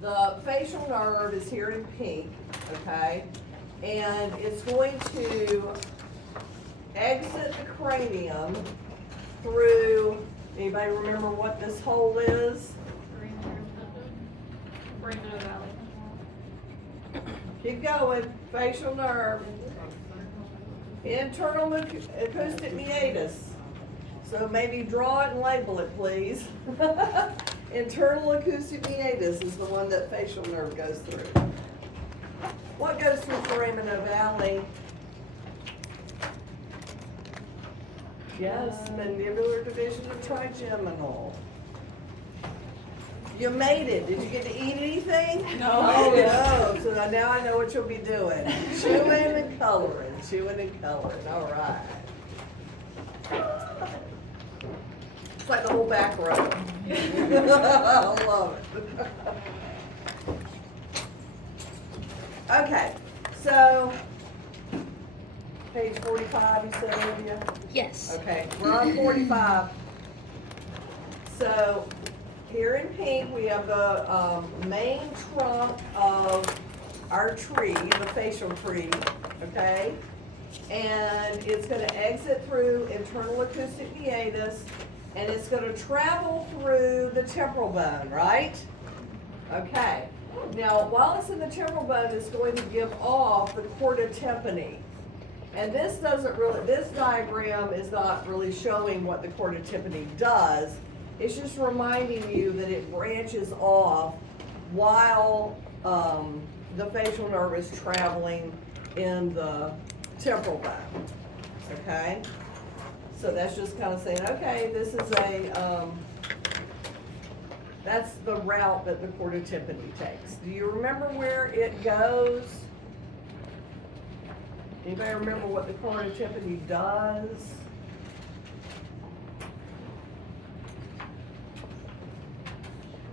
the facial nerve is here in pink, okay? And it's going to exit the cranium through, anybody remember what this hole is? Keep going, facial nerve. Internal acoustic meatus. So maybe draw it and label it, please. Internal acoustic meatus is the one that facial nerve goes through. What goes through foramen ovale? Yes, mandibular division of trigeminal. You made it. Did you get to eat anything? No. Oh, no. So now I know what you'll be doing. Chewing and coloring. Chewing and coloring. All right. It's like the whole back row. I love it. Okay, so page 45, you said, Olivia? Yes. Okay, we're on 45. So here in pink, we have the main trunk of our tree, the facial tree, okay? And it's going to exit through internal acoustic meatus, and it's going to travel through the temporal bone, right? Okay. Now, while it's in the temporal bone, it's going to give off the chorda tympani. And this diagram is not really showing what the chorda tympani does. It's just reminding you that it branches off while the facial nerve is traveling in the temporal bone, okay? So that's just kind of saying, okay, this is that's the route that the chorda tympani takes. Do you remember where it goes? Anybody remember what the chorda tympani does?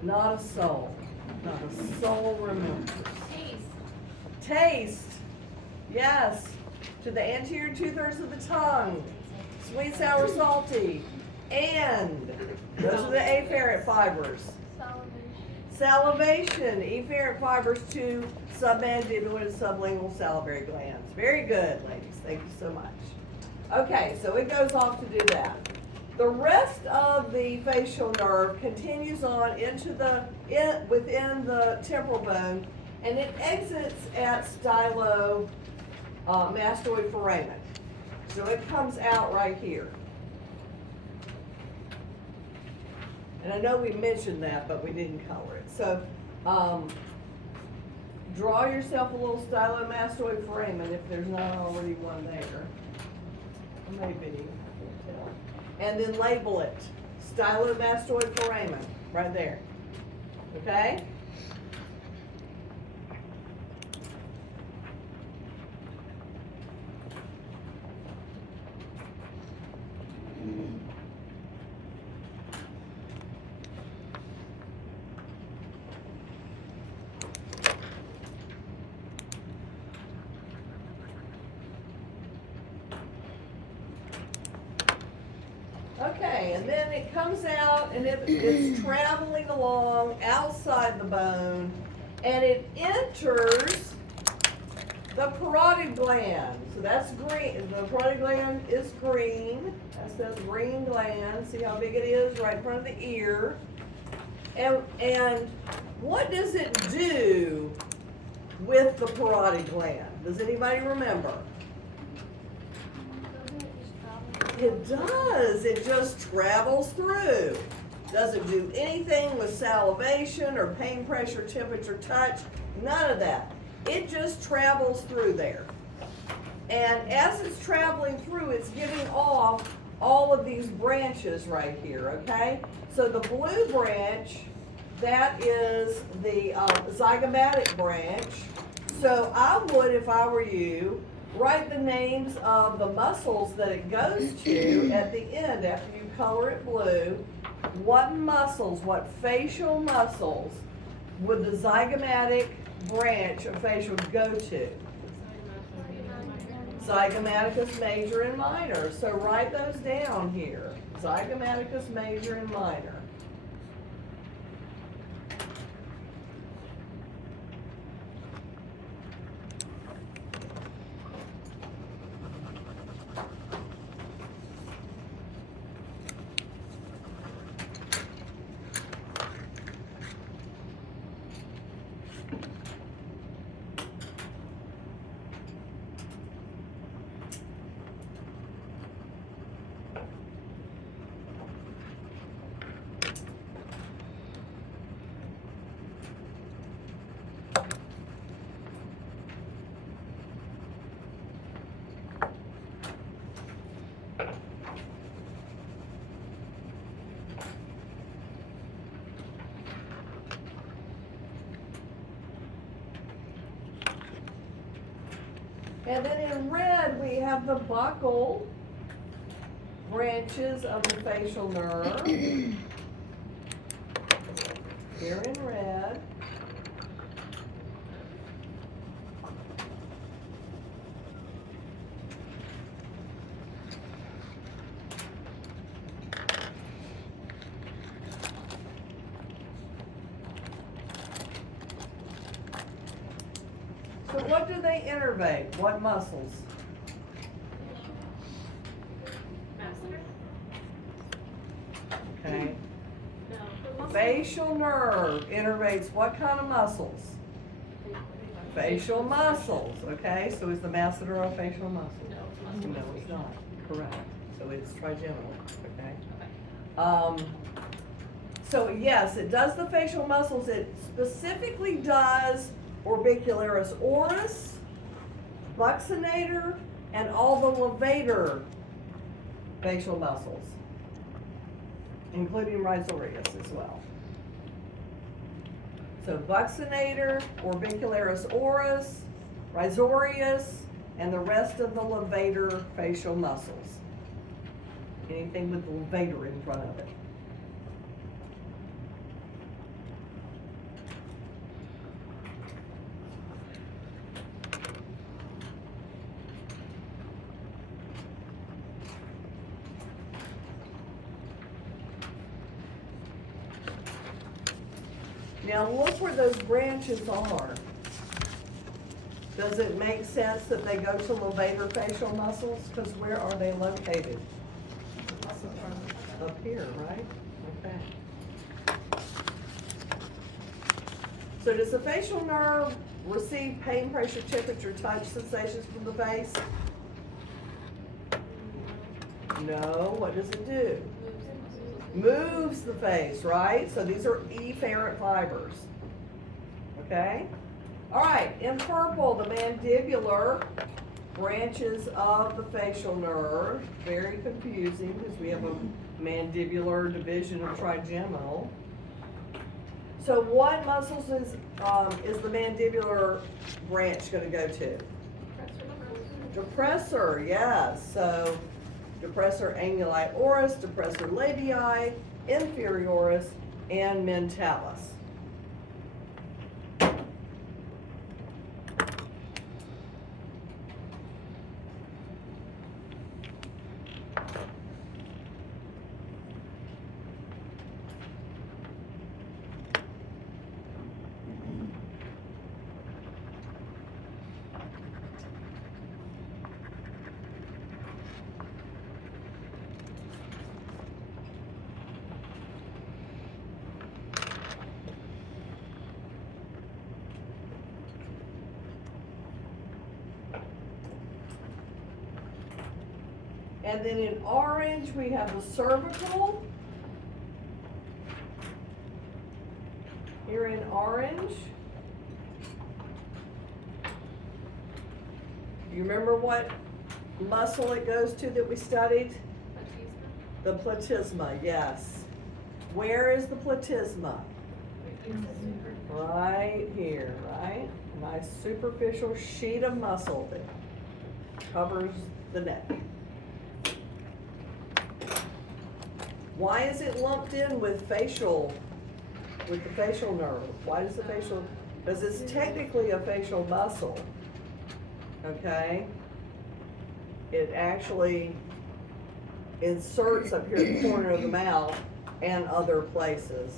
Not a soul. Not a soul remembers. Taste. Yes. To the anterior 2/3 of the tongue. Sweet, sour, salty. And those are the afferent fibers. Salivation. Efferent fibers to submandibular and sublingual salivary glands. Very good, ladies. Thank you so much. Okay, so it goes off to do that. The rest of the facial nerve continues on into within the temporal bone, and it exits at stylomastoid foramen. So it comes out right here. And I know we mentioned that, but we didn't color it. So draw yourself a little stylomastoid foramen if there's not already one there. Maybe, I can't tell. And then label it, stylomastoid foramen, right there. Okay? Okay, and then it comes out and it's traveling along outside the bone, and it enters the parotid gland. So that's green. The parotid gland is green. That's the green gland. See how big it is right in front of the ear. And what does it do with the parotid gland? Does anybody remember? It does. It just travels through. Doesn't do anything with salivation or pain, pressure, temperature, touch. None of that. It just travels through there. And as it's traveling through, it's giving off all of these branches right here, okay? So the blue branch, that is the zygomatic branch. So I would, if I were you, write the names of the muscles that it goes to at the end after you color it blue. What muscles, what facial muscles would the zygomatic branch of facial go to? Zygomaticus major and minor. So write those down here. Zygomaticus major and minor. And then in red, we have the buccal branches of the facial nerve. Here in red. So what do they innervate? What muscles? Okay. Facial nerve innervates what kind of muscles? Facial muscles, okay? So is the masseter a facial muscle? No, it's not. Correct. So it's trigeminal, okay? So yes, it does the facial muscles. It specifically does orbicularis oris, buccinator, and all the levator facial muscles, including risorius as well. So buccinator, orbicularis oris, risorius, and the rest of the levator facial muscles. Anything with the levator in front of it. Now look where those branches are. Does it make sense that they go to levator facial muscles? Because where are they located? Up here, right? Okay. So does the facial nerve receive pain, pressure, temperature, touch sensations from the face? No. What does it do? Moves the face, right? So these are efferent fibers. Okay? All right, in purple, the mandibular branches of the facial nerve. Very confusing because we have a mandibular division of trigeminal. So what muscles is the mandibular branch going to go to? Depressor, yes. So depressor anguli oris, depressor labii, inferioris, and mentalis. And then in orange, we have the cervical. Here in orange. You remember what muscle it goes to that we studied? The platysma, yes. Where is the platysma? Right here, right? Nice superficial sheet of muscle that covers the neck. Why is it lumped in with the facial nerve? Why does the facial, because it's technically a facial muscle, okay? It actually inserts up here at the corner of the mouth and other places,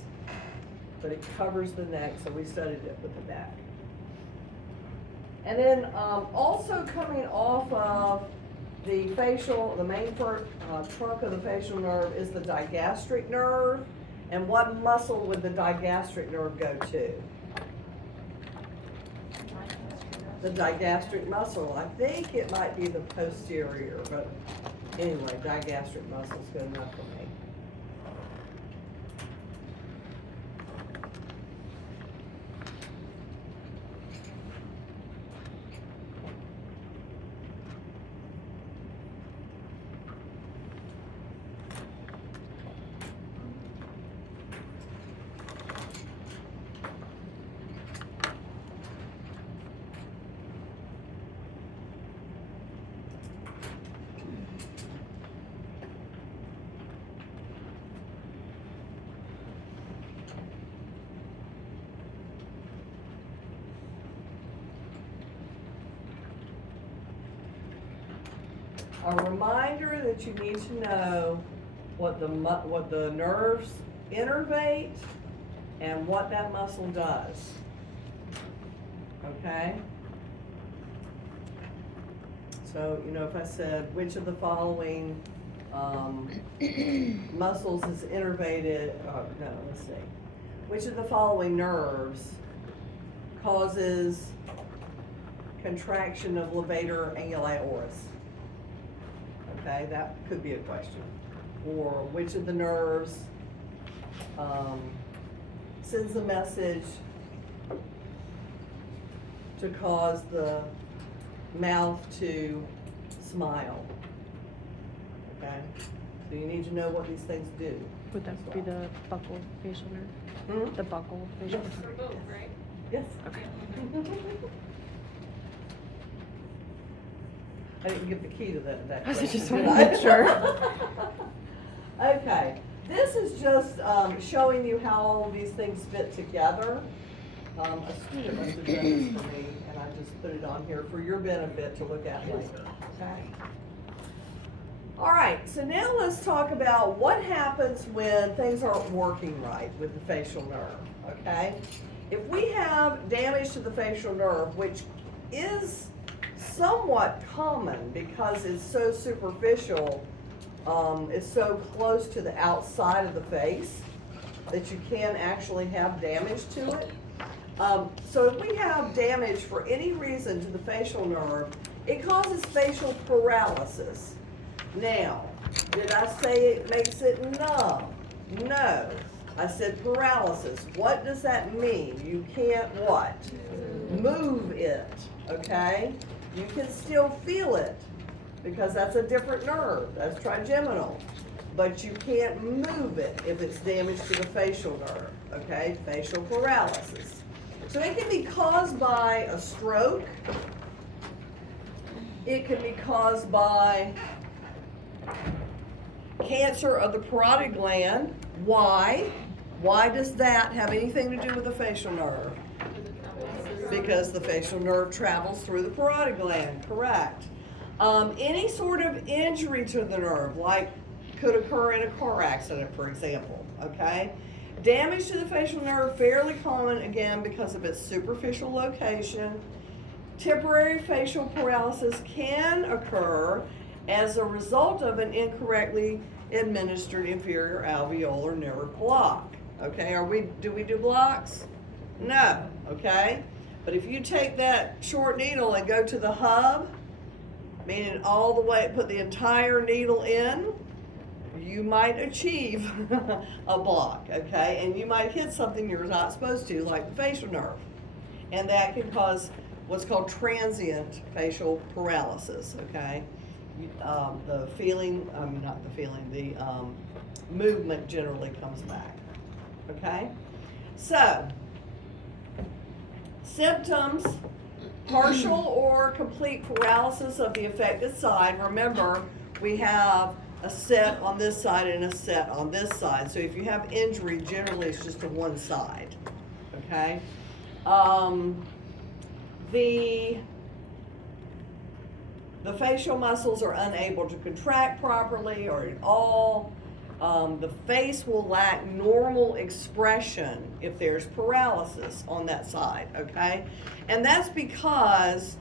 but it covers the neck, so we studied it with the neck. And then also coming off of the main trunk of the facial nerve is the digastric nerve. And what muscle would the digastric nerve go to? The digastric muscle. I think it might be the posterior, but anyway, digastric muscle is good enough for me. a reminder that you need to know what the nerves innervate and what that muscle does. Okay? So, if I said, which of the following muscles is innervated, no, let's see. Which of the following nerves causes contraction of levator anguli oris? Okay, that could be a question. Or which of the nerves sends a message to cause the mouth to smile? Okay, so you need to know what these things do. Would that be the buccal facial nerve? Hmm? The buccal facial Yes. nerve? Both, right? Yes. Okay. I didn't give the key to that I question, just did wanted to make sure. Okay, this is just showing you how all of these things fit together. A student must have done this for me, and I just put it on here for your benefit to look at later. Okay. All right, so now let's talk about what happens when things aren't working right with the facial nerve, okay? If we have damage to the facial nerve, which is somewhat common because it's so superficial, it's so close to the outside of the face that you can actually have damage to it. So if we have damage for any reason to the facial nerve, it causes facial paralysis. Now, did I say it makes it numb? No. I said paralysis. What does that mean? You can't what? Move it, okay? You can still feel it because that's a different nerve. That's trigeminal. But you can't move it if it's damaged to the facial nerve, okay? Facial paralysis. So it can be caused by a stroke. It can be caused by cancer of the parotid gland. Why? Why does that have anything to do with the facial nerve? Because the facial nerve travels through the parotid gland, correct. Any sort of injury to the nerve, like could occur in a car accident, for example, okay? Damage to the facial nerve, fairly common, again, because of its superficial location. Temporary facial paralysis can occur as a result of an incorrectly administered inferior alveolar nerve block. Okay, do we do blocks? No, okay? But if you take that short needle and go to the hub, meaning all the way, put the entire needle in, you might achieve a block, okay? And you might hit something you're not supposed to, like the facial nerve. And that can cause what's called transient facial paralysis, okay? The movement generally comes back, okay? So, symptoms, partial or complete paralysis of the affected side. Remember, we have a set on this side and a set on this side. So if you have injury, generally it's just to one side, okay? The facial muscles are unable to contract properly or at all. The face will lack normal expression if there's paralysis on that side, okay? And that's because,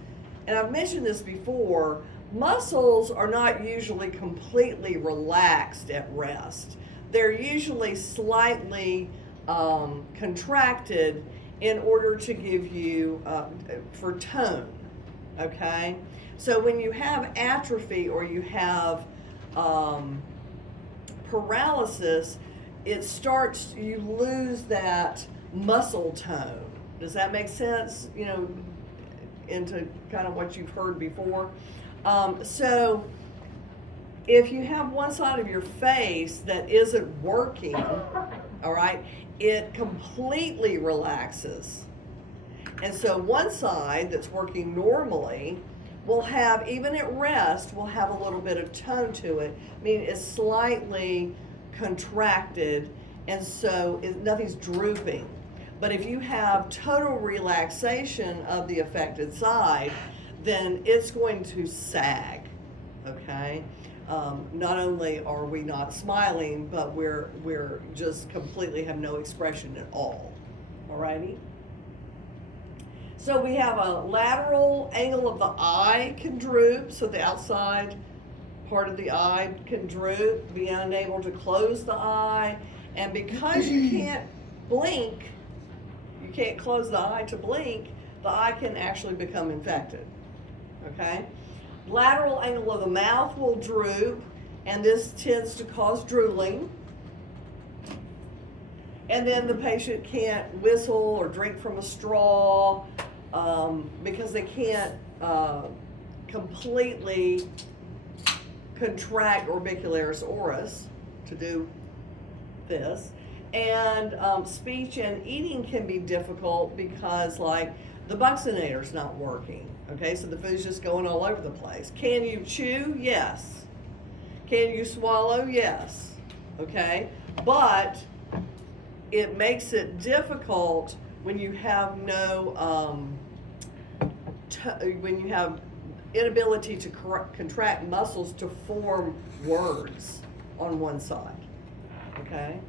and I've mentioned this before, muscles are not usually completely relaxed at rest. They're usually slightly contracted in order to give you, for tone, okay? So when you have atrophy or you have paralysis, you lose that muscle tone. Does that make sense? Into kind of what you've heard before. So if you have one side of your face that isn't working, all right, it completely relaxes. And so one side that's working normally will have, even at rest, will have a little bit of tone to it. I mean, it's slightly contracted, and so nothing's drooping. But if you have total relaxation of the affected side, then it's going to sag, okay? Not only are we not smiling, but we're just completely have no expression at all, alrighty? So we have a lateral angle of the eye can droop, so the outside part of the eye can droop, be unable to close the eye, and because you can't blink, you can't close the eye to blink, the eye can actually become infected, okay? Lateral angle of the mouth will droop, and this tends to cause drooling. And then the patient can't whistle or drink from a straw because they can't completely contract orbicularis oris to do this. And speech and eating can be difficult because, like, the buccinator's not working. Okay, so the food's just going all over the place. Can you chew? Yes. Can you swallow? Yes. Okay, but it makes it difficult when you have no, when you have inability to contract muscles to form words on one side. Okay.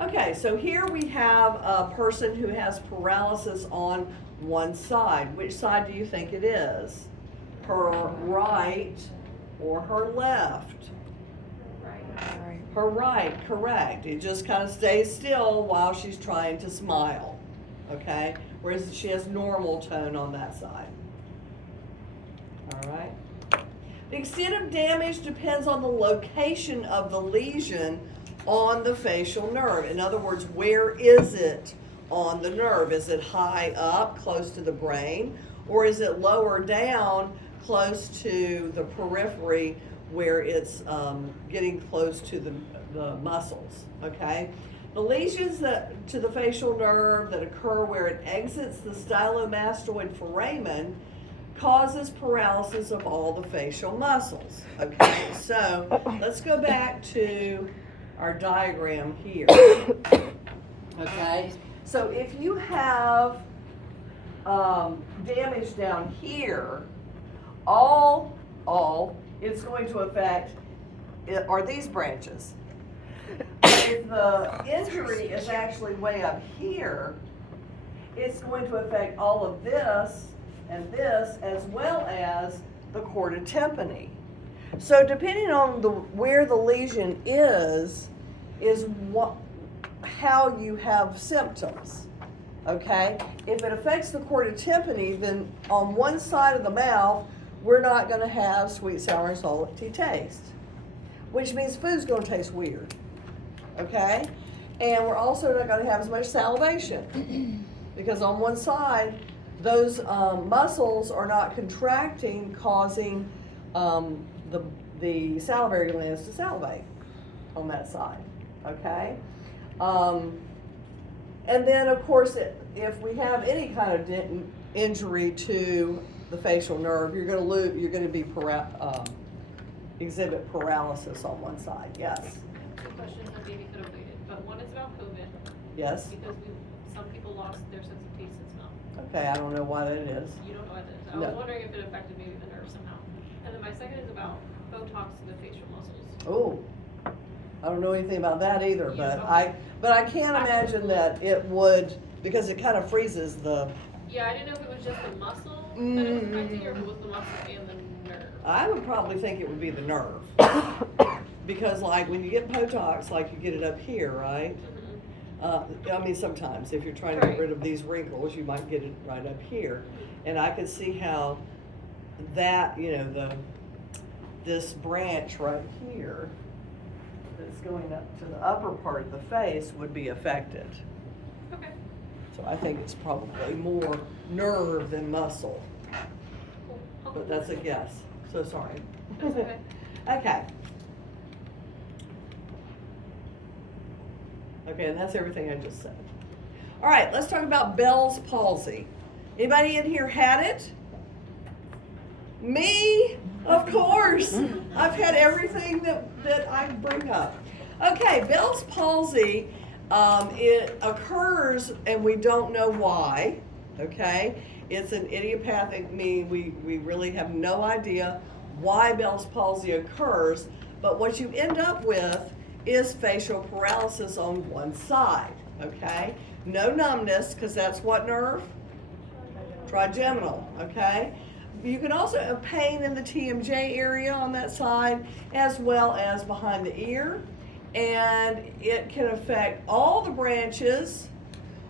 Okay, so here we have a person who has paralysis on one side. Which side do you think it is? Her right or her left? Right. Her right, correct. It just kind of stays still while she's trying to smile, okay? Whereas she has normal tone on that side. All right. The extent of damage depends on the location of the lesion on the facial nerve. In other words, where is it on the nerve? Is it high up, close to the brain, or is it lower down, close to the periphery, where it's getting close to the muscles, okay? The lesions to the facial nerve that occur where it exits the stylomastoid foramen causes paralysis of all the facial muscles, okay? So let's go back to our diagram here, okay? So if you have damage down here, all it's going to affect are these branches. If the injury is actually way up here, it's going to affect all of this and this, as well as the chorda tympani. So depending on where the lesion is how you have symptoms. Okay? If it affects the chorda tympani, then on one side of the mouth, we're not going to have sweet, sour, and salty taste, which means food's going to taste weird. Okay? And we're also not going to have as much salivation because on one side, those muscles are not contracting, causing the salivary glands to salivate on that side. Okay? And then, of course, if we have any kind of injury to the facial nerve, you're going to be exhibit paralysis on one side. Yes. Two questions that maybe could have waited, but one is about COVID. Yes. Because some people lost their sense of taste and smell. Okay, I don't know why that is. You don't know what that is. I No. was wondering if it affected maybe the nerve somehow. And then my second is about Botox to the facial muscles. Oh, I don't know anything about that either, Yeah, but I can't imagine that it would, because it kind of freezes the. Yeah, I didn't know if it was just the muscle that it was affecting or if it was the muscle and the nerve. I would probably think it would be the nerve. Because like when you get Botox, like you get it up here, right? Mm-hmm. I mean, sometimes if you're trying to get Right. rid of these wrinkles, you might get it right up here. And I could see how that, this branch right here that's going up to the upper part of the face would be affected. Okay. So I think it's probably more nerve than muscle, Cool. but that's a guess. So sorry. That's okay. Okay. Okay, and that's everything I just said. All right, let's talk about Bell's palsy. Anybody in here had it? Me? Of course. I've had everything that I bring up. Okay, Bell's palsy, it occurs and we don't know why, okay? It's an idiopathic, meaning we really have no idea why Bell's palsy occurs, but what you end up with is facial paralysis on one side, okay? No numbness, because that's what nerve? Trigeminal, okay? You can also have pain in the TMJ area on that side, as well as behind the ear, and it can affect all the branches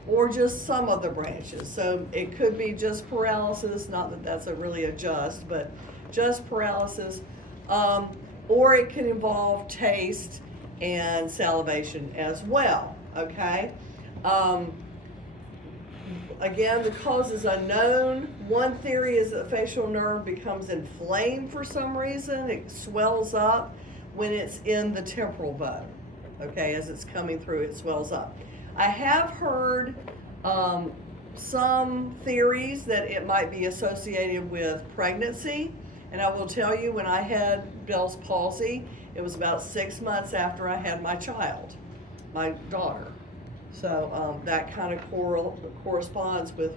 or just some of the branches. So it could be just paralysis, not that that's really a just, but just paralysis, or it can involve taste and salivation as well, okay? Again, the cause is unknown. One theory is that the facial nerve becomes inflamed for some reason. It swells up when it's in the temporal bone, okay? As it's coming through, it swells up. I have heard some theories that it might be associated with pregnancy, and I will tell you, when I had Bell's palsy, it was about 6 months after I had my child, my daughter. So that kind of corresponds with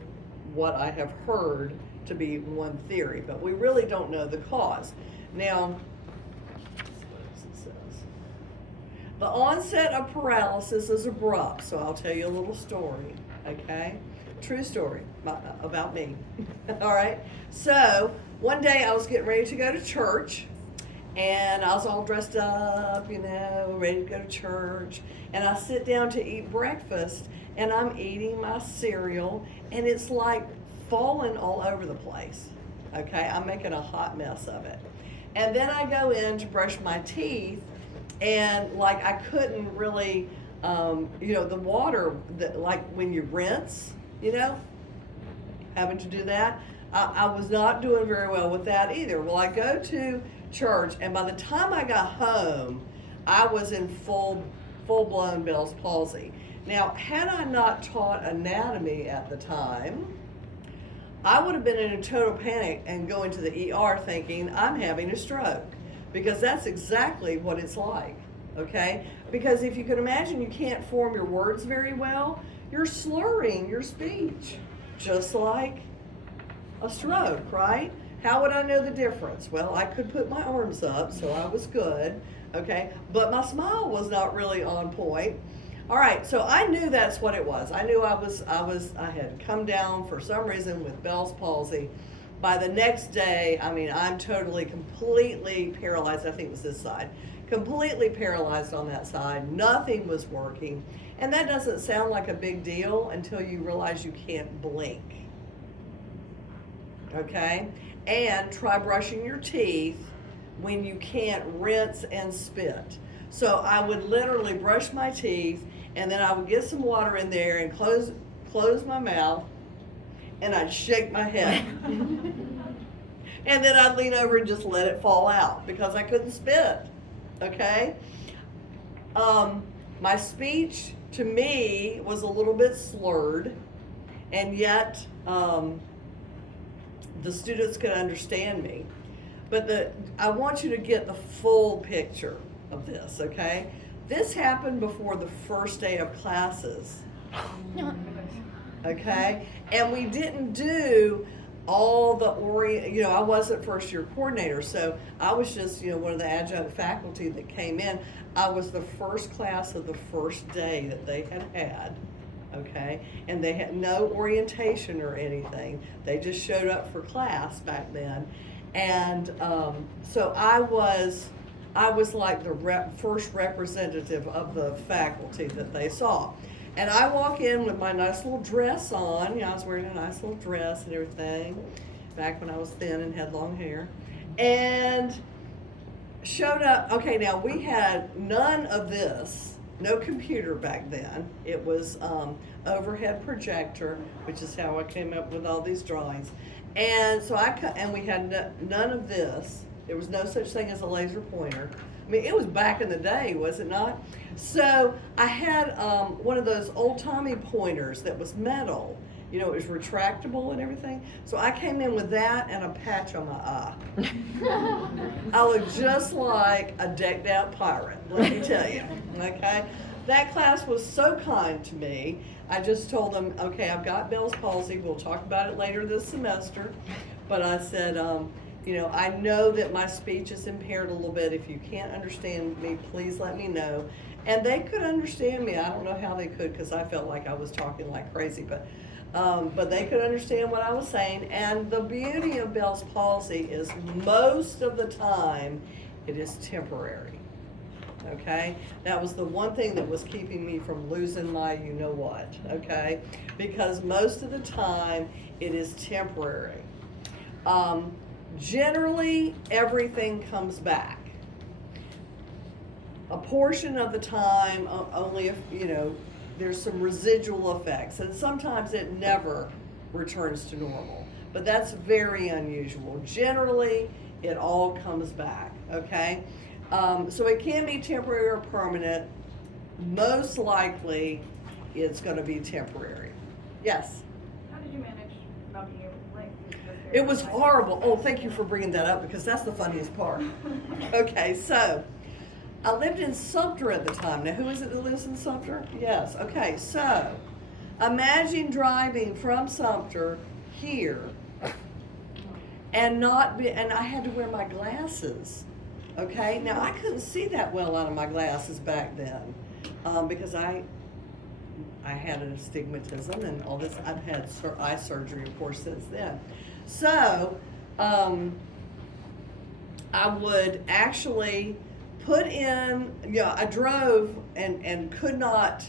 what I have heard to be one theory, but we really don't know the cause. Now, the onset of paralysis is abrupt, so I'll tell you a little story, okay? True story about me, all right? So, one day I was getting ready to go to church, and I was all dressed up, you know, ready to go to church, and I sit down to eat breakfast, and I'm eating my cereal, and it's like falling all over the place, okay? I'm making a hot mess of it. And then I go in to brush my teeth, and like I couldn't really, you know, the water, like when you rinse, you know, having to do that, I was not doing very well with that either. Well, I go to church, and by the time I got home, I was in full-blown Bell's palsy. Now, had I not taught anatomy at the time, I would have been in a total panic and going to the ER thinking I'm having a stroke, because that's exactly what it's like, okay? Because if you can imagine, you can't form your words very well, you're slurring your speech, just like a stroke, right? How would I know the difference? Well, I could put my arms up, so I was good, okay? But my smile was not really on point. All right, so I knew that's what it was. I knew I had come down for some reason with Bell's palsy. By the next day, I mean, I'm totally, completely paralyzed. I think it was this side. Completely paralyzed on that side. Nothing was working. And that doesn't sound like a big deal until you realize you can't blink. Okay? And try brushing your teeth when you can't rinse and spit. So I would literally brush my teeth, and then I would get some water in there and close my mouth, and I'd shake my head. And then I'd lean over and just let it fall out because I couldn't spit, okay? My speech, to me, was a little bit slurred, and yet the students could understand me. But I want you to get the full picture of this, okay? This happened before the first day of classes, okay? And we didn't do all the I wasn't first year coordinator, so I was just, one of the adjunct faculty that came in. I was the first class of the first day that they had, okay? And they had no orientation or anything. They just showed up for class back then. And so I was like the first representative of the faculty that they saw. And I walk in with my nice little dress on. I was wearing a nice little dress and everything back when I was thin and had long hair. And showed up. Okay, now we had none of this, no computer back then. It was overhead projector, which is how I came up with all these drawings. And so we had none of this. There was no such thing as a laser pointer. I mean, it was back in the day, was it not? So I had one of those old-timey pointers that was metal. It was retractable and everything. So I came in with that and a patch on my eye. I looked just like a decked-out pirate, let me tell you, okay? That class was so kind to me. I just told them, okay, I've got Bell's palsy. We'll talk about it later this semester. But I said, You know, I know that my speech is impaired a little bit. If you can't understand me, please let me know. And they could understand me. I don't know how they could, because I felt like I was talking like crazy, but they could understand what I was saying. And the beauty of Bell's palsy is most of the time it is temporary. Okay, that was the one thing that was keeping me from losing my you know what. Okay, because most of the time it is temporary. Generally, everything comes back. A portion of the time, only if, you know, there's some residual effects, and sometimes it never returns to normal. But that's very unusual. Generally, it all comes back, okay? So it can be temporary or permanent. Most likely, it's gonna be temporary. Yes? How did you manage not being able to blink? It was horrible. Oh, thank you for bringing that up, because that's the funniest part. Okay, so I lived in Sumter at the time. Now, who is it that lives in Sumter? Yes. Okay, so imagine driving from Sumter here and and I had to wear my glasses. Okay, now I couldn't see that well out of my glasses back then because I had an astigmatism and all this. I've had eye surgery, of course, since then. So I would actually put in, I drove and could not,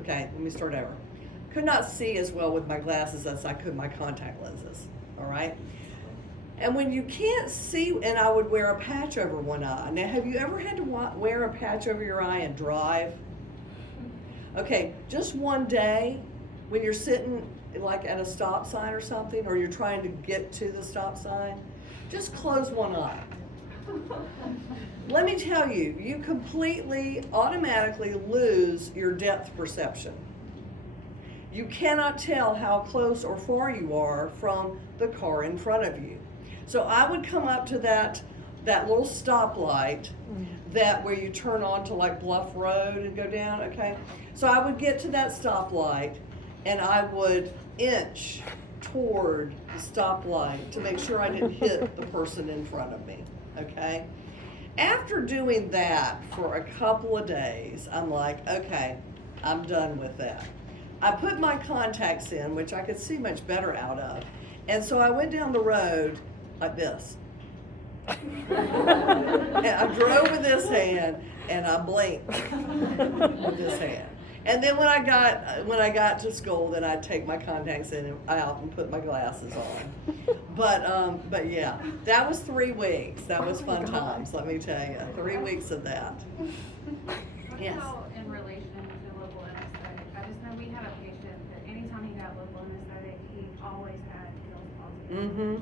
okay, let me start over. Could not see as well with my glasses as I could my contact lenses, all right? And when you can't see, and I would wear a patch over one eye. Now, have you ever had to wear a patch over your eye and drive? Okay, just one day when you're sitting like at a stop sign or something, or you're trying to get to the stop sign, just close one eye. Let me tell you, you completely, automatically lose your depth perception. You cannot tell how close or far you are from the car in front of you. So I would come up to that little stoplight that where you turn on to like Bluff Road and go down, okay? So I would get to that stoplight and I would inch toward the stoplight to make sure I didn't hit the person in front of me, okay? After doing that for a couple of days, I'm like, okay, I'm done with that. I put my contacts in, which I could see much better out of, and so I went down the road like this. And I drove with this hand and I blinked with this hand. And then when I got to school, then I'd take my contacts in and out and put my glasses on. But yeah, that was 3 weeks. That was fun times, let me tell you. 3 weeks of that. Yes. How in relation to local anesthetic? I just know we had a patient that anytime he got local anesthetic, he always had Bell's palsy. Mm-hmm.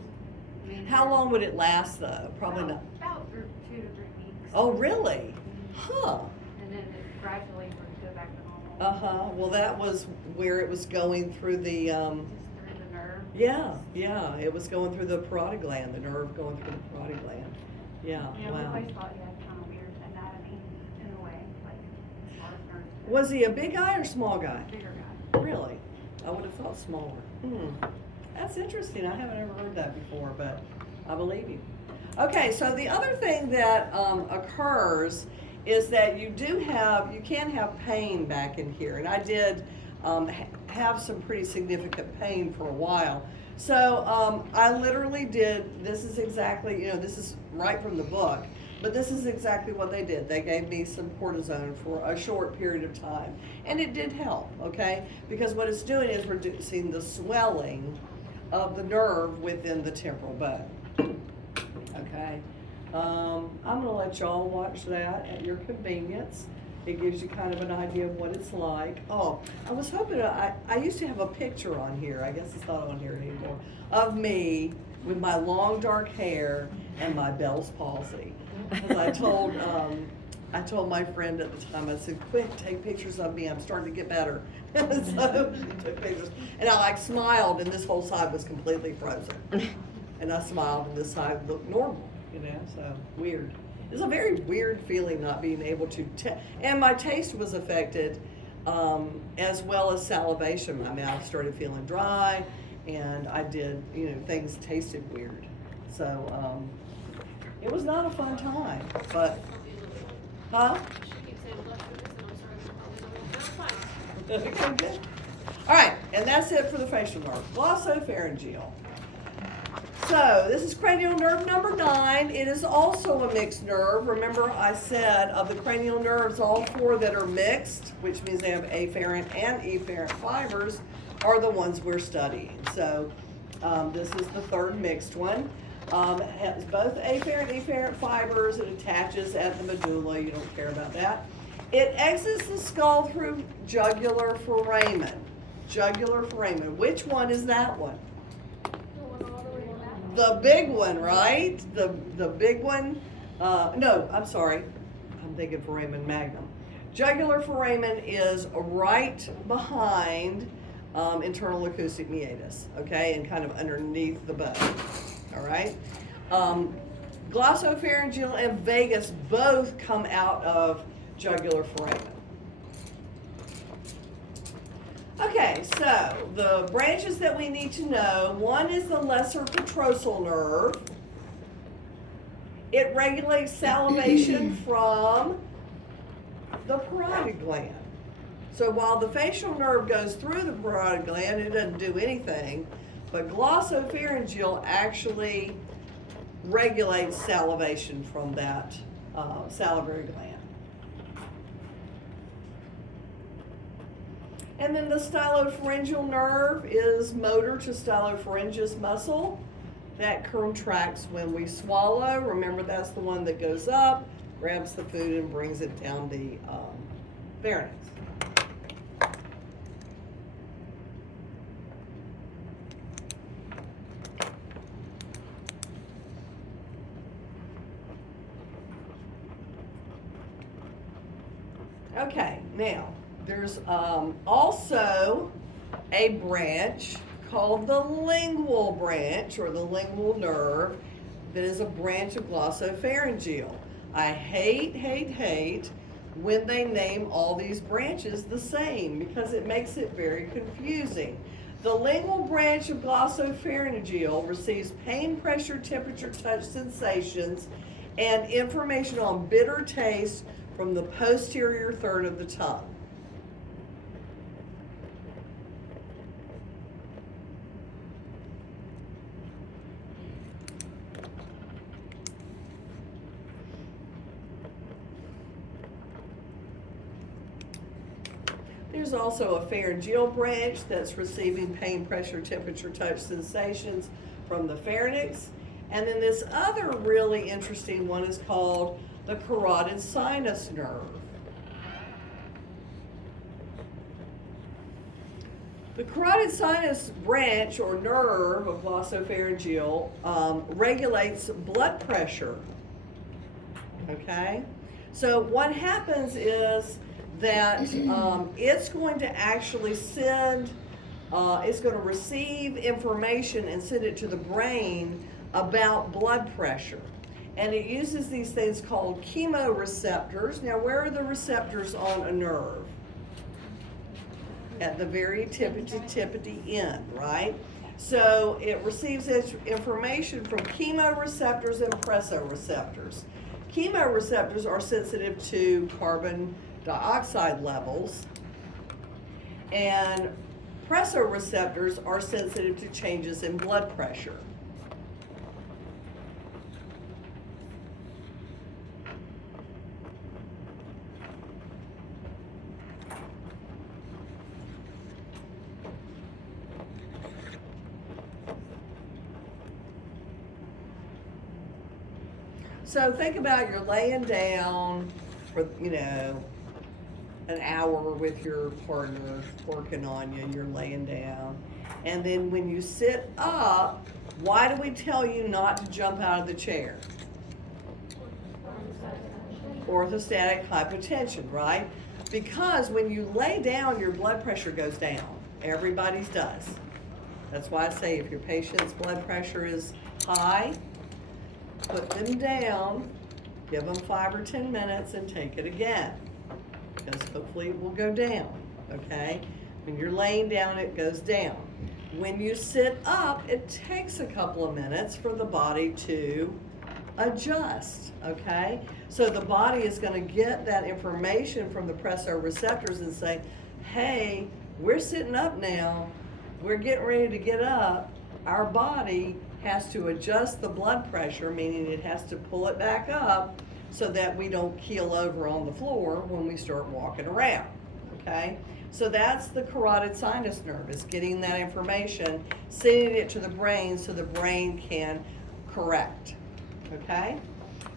I mean, How long would it last though? Probably not. About 2 to 3 weeks. Oh, really? Huh. And then it gradually would go back to normal. Uh-huh. Well, that was where it was going through the, Just through the nerve. yeah, it was going through the parotid gland, the nerve going through the parotid gland. Yeah, You know, we wow. always thought he had kind of weird anatomy in a way, like as far as nerves. go. Was he a big guy or small guy? Bigger guy. Really? I would have thought smaller. That's interesting. I haven't ever heard that before, but I believe you. Okay, so the other thing that occurs is that you can have pain back in here. And I did have some pretty significant pain for a while. So I literally did, this is exactly, this is right from the book, but this is exactly what they did. They gave me some cortisone for a short period of time. And it did help, okay? Because what it's doing is reducing the swelling of the nerve within the temporal bone, okay? I'm gonna let y'all watch that at your convenience. It gives you kind of an idea of what it's like. Oh, I was hoping, I used to have a picture on here, I guess it's not on here anymore, of me with my long dark hair and my Bell's palsy. Because I told my friend at the time, I said, quick, take pictures of me, I'm starting to get better. So she took pictures. And I smiled and this whole side was completely frozen. And I smiled and this side looked normal, so weird. It's a very weird feeling not being able to, and my taste was affected as well as salivation. My mouth started feeling dry and I did, things tasted weird. So, it was not a fun time, but, huh? She keeps saying blood sugars and I'm sorry, I'm probably not. Okay, good. All right, and that's it for the facial nerve. Glossopharyngeal. So this is cranial nerve number 9. It is also a mixed nerve. Remember I said of the cranial nerves, all 4 that are mixed, which means they have afferent and efferent fibers, are the ones we're studying. So this is the 3rd mixed one. It has both afferent and efferent fibers. It attaches at the medulla. You don't care about that. It exits the skull through jugular foramen. Jugular foramen. Which one is that one? The big one, right? The big one. No, I'm sorry. I'm thinking foramen magnum. Jugular foramen is right behind internal acoustic meatus, okay, and kind of underneath the bone. All right. Glossopharyngeal and vagus both come out of jugular foramen. Okay, so the branches that we need to know, one is the lesser petrosal nerve. It regulates salivation from the parotid gland. So while the facial nerve goes through the parotid gland, it doesn't do anything, but glossopharyngeal actually regulates salivation from that salivary gland. And then the stylopharyngeal nerve is motor to stylopharyngeus muscle that contracts when we swallow. Remember, that's the one that goes up, grabs the food, and brings it down the pharynx. Okay, now, there's also a branch called the lingual branch, or the lingual nerve, that is a branch of glossopharyngeal. I hate when they name all these branches the same, because it makes it very confusing. The lingual branch of glossopharyngeal receives pain, pressure, temperature, touch sensations, and information on bitter taste from the posterior third of the tongue. There's also a pharyngeal branch that's receiving pain, pressure, temperature, touch sensations from the pharynx. And then this other really interesting one is called the carotid sinus nerve. The carotid sinus branch or nerve of glossopharyngeal regulates blood pressure. Okay? So what happens is that it's going to actually send, it's going to receive information and send it to the brain about blood pressure. And it uses these things called chemoreceptors. Now, where are the receptors on a nerve? At the very tippity end, right? So it receives its information from chemoreceptors and presoreceptors. Chemoreceptors are sensitive to carbon dioxide levels, and presoreceptors are sensitive to changes in blood pressure. So think about you're laying down for, an hour with your partner working on you, you're laying down. And then when you sit up, why do we tell you not to jump out of the chair? Orthostatic hypotension, right? Because when you lay down, your blood pressure goes down. Everybody's does. That's why I say if your patient's blood pressure is high, put them down, give them 5 or 10 minutes, and take it again. Because hopefully it will go down, okay? When you're laying down, it goes down. When you sit up, it takes a couple of minutes for the body to adjust, okay? So the body is gonna get that information from the receptors and say, hey, we're sitting up now, we're getting ready to get up. Our body has to adjust the blood pressure, meaning it has to pull it back up so that we don't keel over on the floor when we start walking around, okay? So that's the carotid sinus nerve, is getting that information, sending it to the brain so the brain can correct, okay?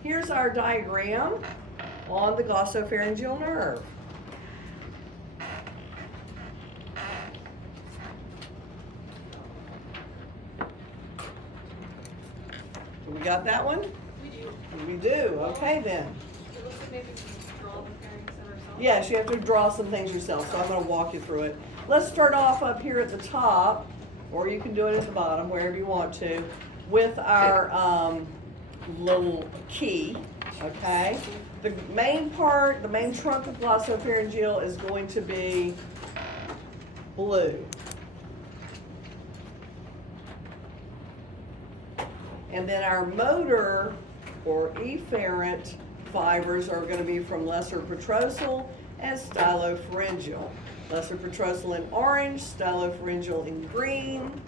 Here's our diagram on the glossopharyngeal nerve. We got that one? We do. We do, okay then. It looks like maybe we can draw the pharynx in ourselves. Yes, you have to draw some things yourself, so I'm gonna walk you through it. Let's start off up here at the top, or you can do it at the bottom, wherever you want to, with our little key, okay? The main part, the main trunk of glossopharyngeal is going to be blue. And then our motor or efferent fibers are going to be from lesser petrosal and stylopharyngeal. Lesser petrosal in orange, stylopharyngeal in green.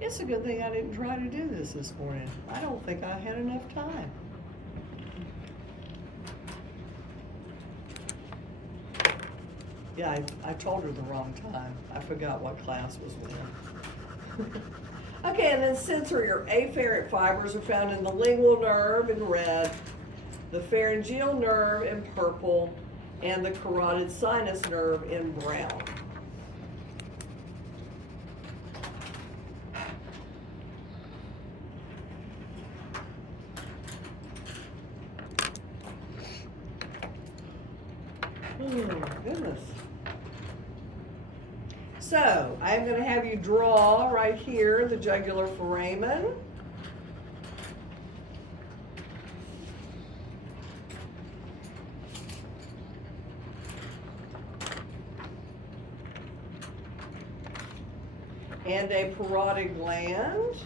It's a good thing I didn't try to do this morning. I don't think I had enough time. Yeah, I told her the wrong time. I forgot what class was when. Okay, and then sensory or afferent fibers are found in the lingual nerve in red, the pharyngeal nerve in purple, and the carotid sinus nerve in brown. Goodness. So, I'm going to have you draw right here the jugular foramen. And a parotid gland.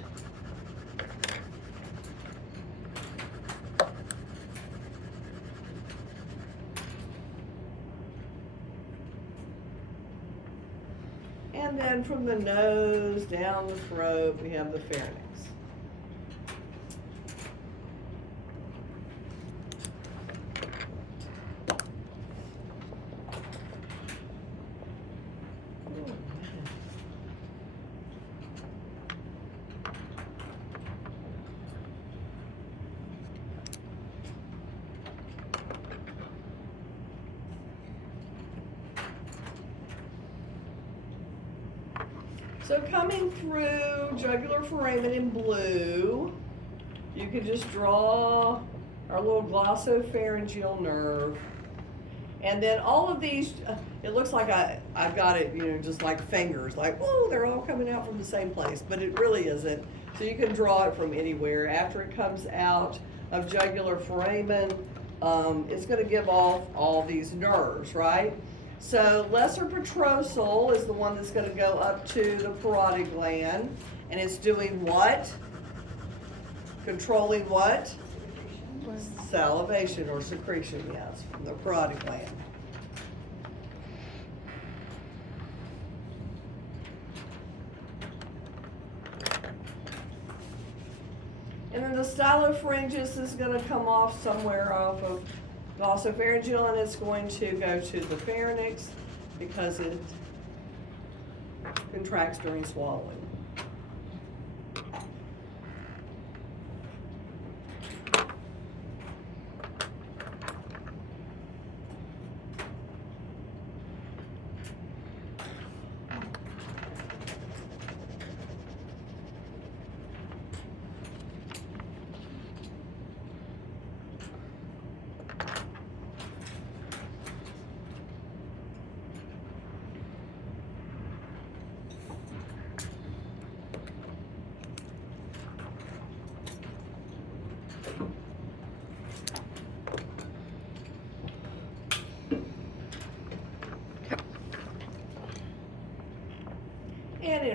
And then from the nose down the throat, we have the pharynx. So coming through jugular foramen in blue, you can just draw our little glossopharyngeal nerve. And then all of these, it looks like I've got it, just like fingers, like, oh, they're all coming out from the same place, but it really isn't. So you can draw it from anywhere. After it comes out of jugular foramen, it's gonna give off all these nerves, right? So lesser petrosal is the one that's going to go up to the parotid gland, and it's doing what? Controlling what? Salivation or secretion, yes, from the parotid gland. And then the stylopharyngeus is going to come off somewhere off of glossopharyngeal, and it's going to go to the pharynx because it contracts during swallowing.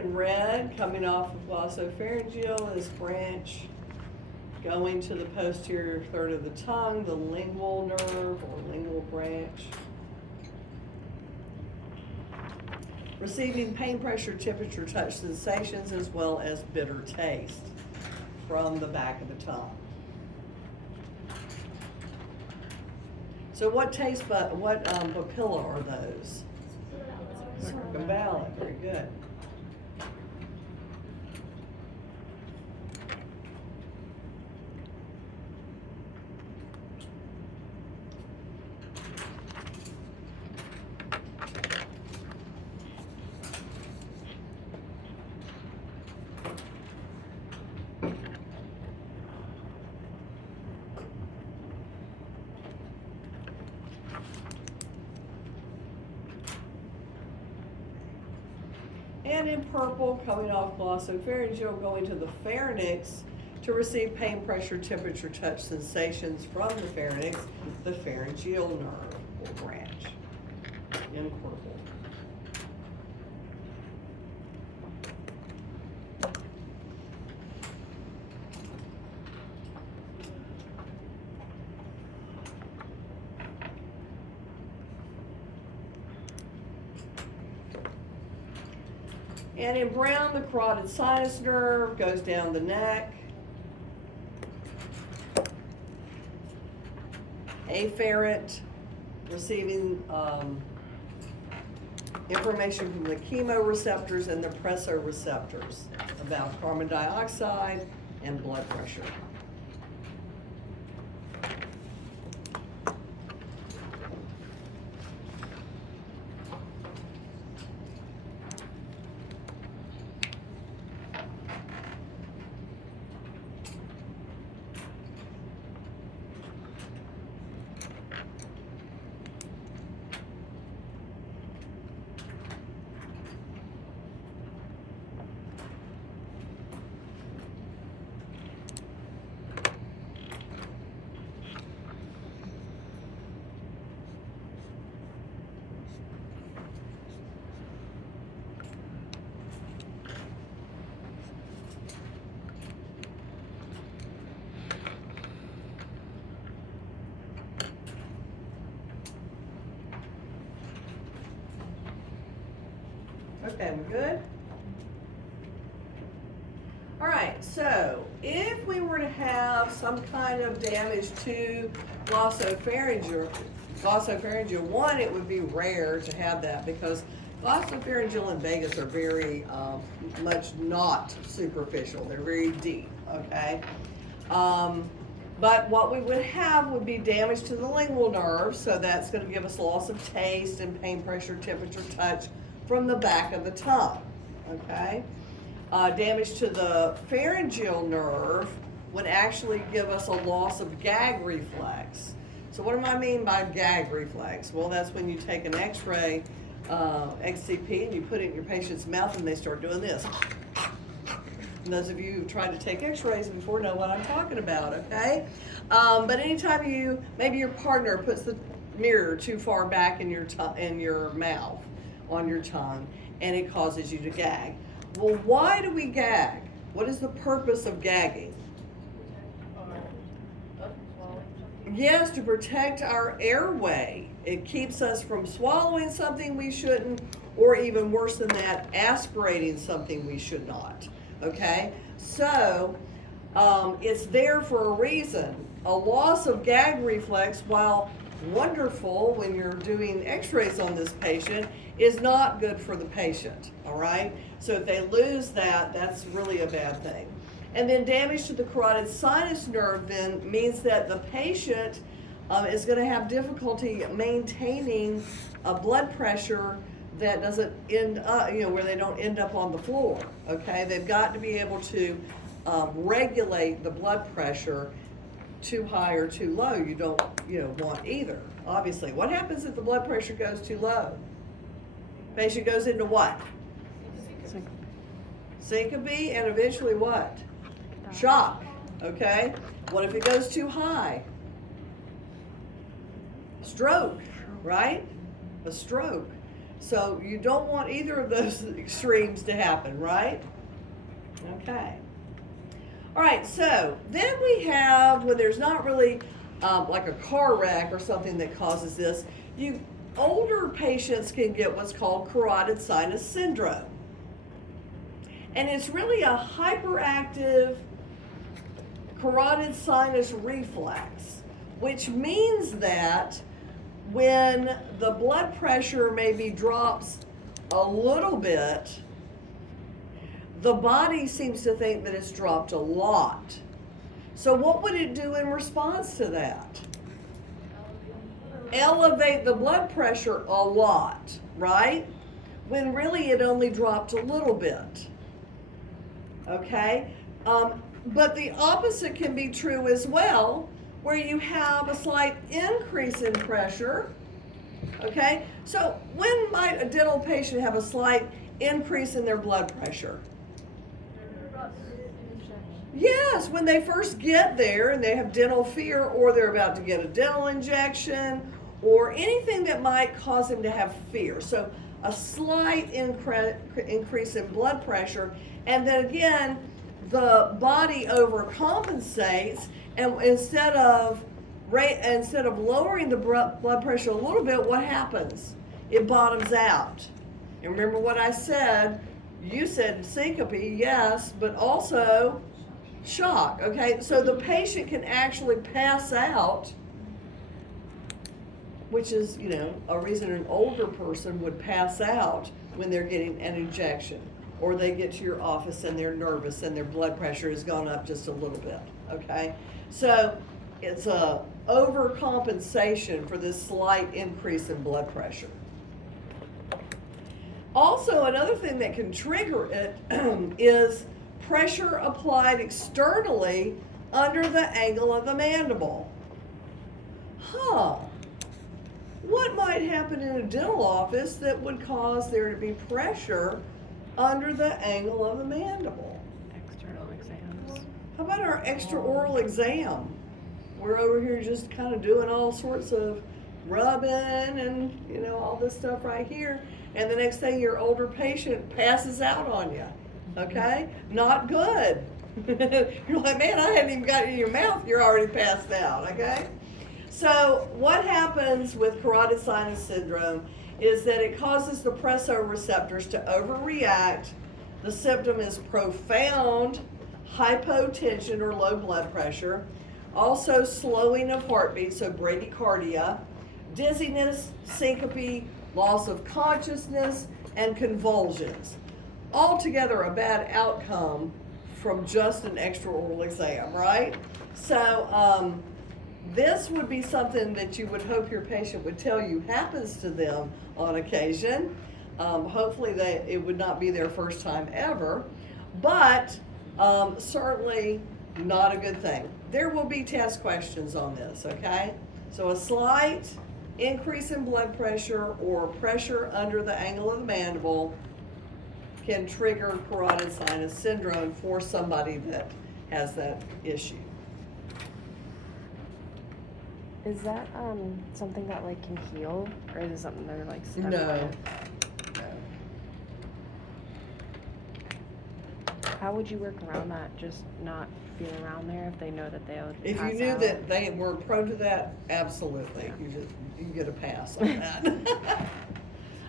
in red, coming off of glossopharyngeal, is branch going to the posterior third of the tongue, the lingual nerve or lingual branch. Receiving pain, pressure, temperature, touch sensations, as well as bitter taste from the back of the tongue. So what papilla are those? Circumvallate, very good. And in purple, coming off glossopharyngeal, going to the pharynx to receive pain, pressure, temperature, touch sensations from the pharynx, the pharyngeal nerve or branch in purple. And in brown, the carotid sinus nerve goes down the neck. Afferent, receiving information from the chemoreceptors and the presoreceptors about carbon dioxide and blood pressure. Okay, we good? All right, so if we were to have some kind of damage to glossopharyngeal, one, it would be rare to have that because glossopharyngeal and vagus are very much not superficial. They're very deep, okay? But what we would have would be damage to the lingual nerve, so that's going to give us loss of taste and pain, pressure, temperature, touch from the back of the tongue, okay? Damage to the pharyngeal nerve would actually give us a loss of gag reflex. So what do I mean by gag reflex? Well, that's when you take an x-ray, XCP, and you put it in your patient's mouth and they start doing this. And those of you who've tried to take x-rays before know what I'm talking about, okay? But anytime maybe your partner puts the mirror too far back in your mouth, on your tongue, and it causes you to gag. Well, why do we gag? What is the purpose of gagging? Yes, to protect our airway. It keeps us from swallowing something we shouldn't, or even worse than that, aspirating something we should not. Okay? So, it's there for a reason. A loss of gag reflex, while wonderful when you're doing x-rays on this patient, is not good for the patient, all right? So if they lose that, that's really a bad thing. And then damage to the carotid sinus nerve then means that the patient is going to have difficulty maintaining a blood pressure that doesn't end up, where they don't end up on the floor, okay? They've got to be able to regulate the blood pressure too high or too low. You don't, want either, obviously. What happens if the blood pressure goes too low? Patient goes into what? Syncope, and eventually what? Shock, okay? What if it goes too high? Stroke, right? A stroke. So you don't want either of those extremes to happen, right? Okay. All right, so then we have, when there's not really like a car wreck or something that causes this, older patients can get what's called carotid sinus syndrome. And it's really a hyperactive carotid sinus reflex, which means that when the blood pressure maybe drops a little bit, the body seems to think that it's dropped a lot. So what would it do in response to that? Elevate the blood pressure a lot, right? When really it only dropped a little bit. Okay? But the opposite can be true as well, where you have a slight increase in pressure. Okay? So when might a dental patient have a slight increase in their blood pressure? Yes, when they first get there and they have dental fear, or they're about to get a dental injection, or anything that might cause them to have fear. So a slight increase in blood pressure, and then again, the body overcompensates, and instead of lowering the blood pressure a little bit, what happens? It bottoms out. And remember what I said, you said syncope, yes, but also shock, okay? So the patient can actually pass out, which is, a reason an older person would pass out when they're getting an injection, or they get to your office and they're nervous and their blood pressure has gone up just a little bit, okay? So it's a overcompensation for this slight increase in blood pressure. Also, another thing that can trigger it is pressure applied externally under the angle of the mandible. What might happen in a dental office that would cause there to be pressure under the angle of the mandible? External exams. How about our extraoral exam? We're over here just kind of doing all sorts of rubbing and, all this stuff right here. And the next thing, your older patient passes out on you. Okay? Not good. You're like, man, I hadn't even got it in your mouth. You're already passed out. Okay? So what happens with carotid sinus syndrome is that it causes the presoreceptors to overreact. The symptom is profound hypotension or low blood pressure, also slowing of heartbeat, so bradycardia, dizziness, syncope, loss of consciousness, and convulsions. Altogether a bad outcome from just an extraoral exam, right? So this would be something that you would hope your patient would tell you happens to them on occasion. Hopefully it would not be their first time ever, but certainly not a good thing. There will be test questions on this, okay? So a slight increase in blood pressure or pressure under the angle of the mandible can trigger carotid sinus syndrome for somebody that has that issue. Is that something that can heal, or is it something they're stuck No. with? How would you work around that? Just not being around there if they know that they would If you pass knew out? that they were prone to that, absolutely. You get a pass on that.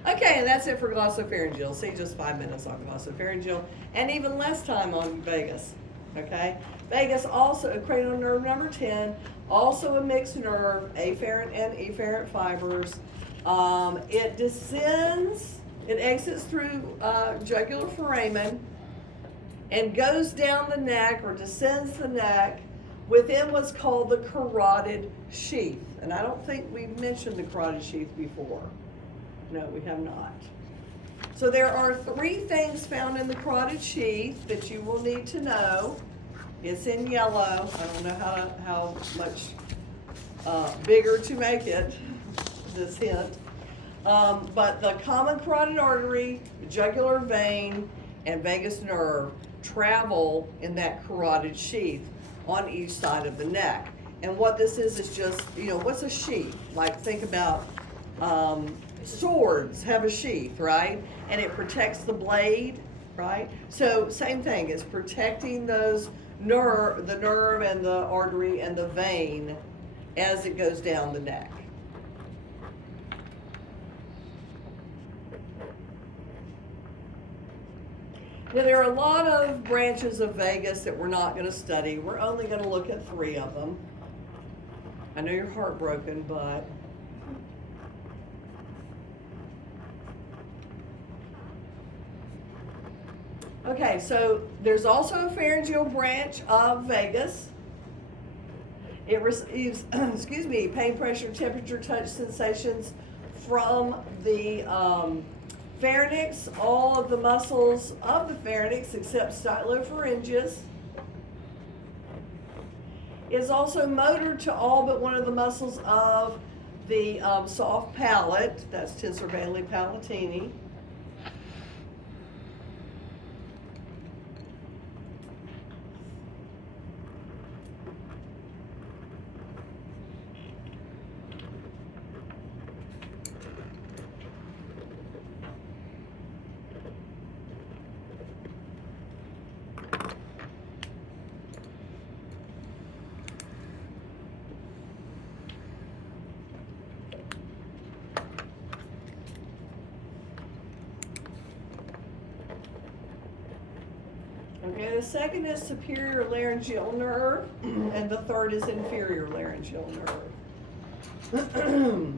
Okay, and that's it for glossopharyngeal. See, just 5 minutes on glossopharyngeal, and even less time on vagus. Okay, vagus also cranial nerve number 10, also a mixed nerve, afferent and efferent fibers. It descends, it exits through jugular foramen and goes down the neck or descends the neck within what's called the carotid sheath. And I don't think we've mentioned the carotid sheath before. No, we have not. So there are 3 things found in the carotid sheath that you will need to know. It's in yellow. I don't know how much bigger to make it, this hint. But the common carotid artery, jugular vein, and vagus nerve travel in that carotid sheath on each side of the neck. And what this is just, what's a sheath? Like, think about swords have a sheath, right? And it protects the blade, right? So same thing, it's protecting those the nerve and the artery and the vein as it goes down the neck. Now, there are a lot of branches of vagus that we're not going to study. We're only going to look at 3 of them. I know you're heartbroken, but okay, so there's also a pharyngeal branch of vagus. It receives, excuse me, pain, pressure, temperature, touch sensations from the pharynx, all of the muscles of the pharynx except stylopharyngeus. Is also motor to all but one of the muscles of the soft palate, that's tensor Bailey palatini. Okay, the second is superior laryngeal nerve, and the third is inferior laryngeal nerve.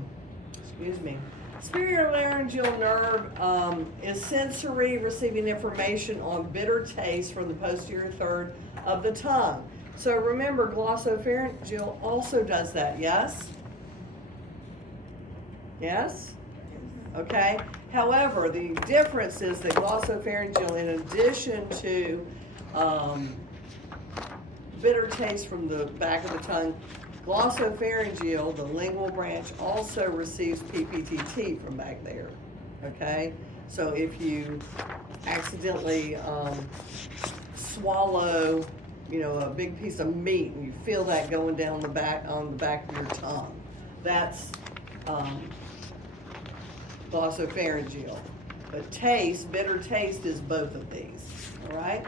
Excuse me. Superior laryngeal nerve is sensory, receiving information on bitter taste from the posterior third of the tongue. So remember, glossopharyngeal also does that, yes? Yes? Okay. However, the difference is that glossopharyngeal, in addition to bitter taste from the back of the tongue, glossopharyngeal, the lingual branch, also receives PPTT from back there. Okay? So if you accidentally swallow, a big piece of meat and you feel that going down the back on the back of your tongue, that's glossopharyngeal. But taste, bitter taste, is both of these. All right?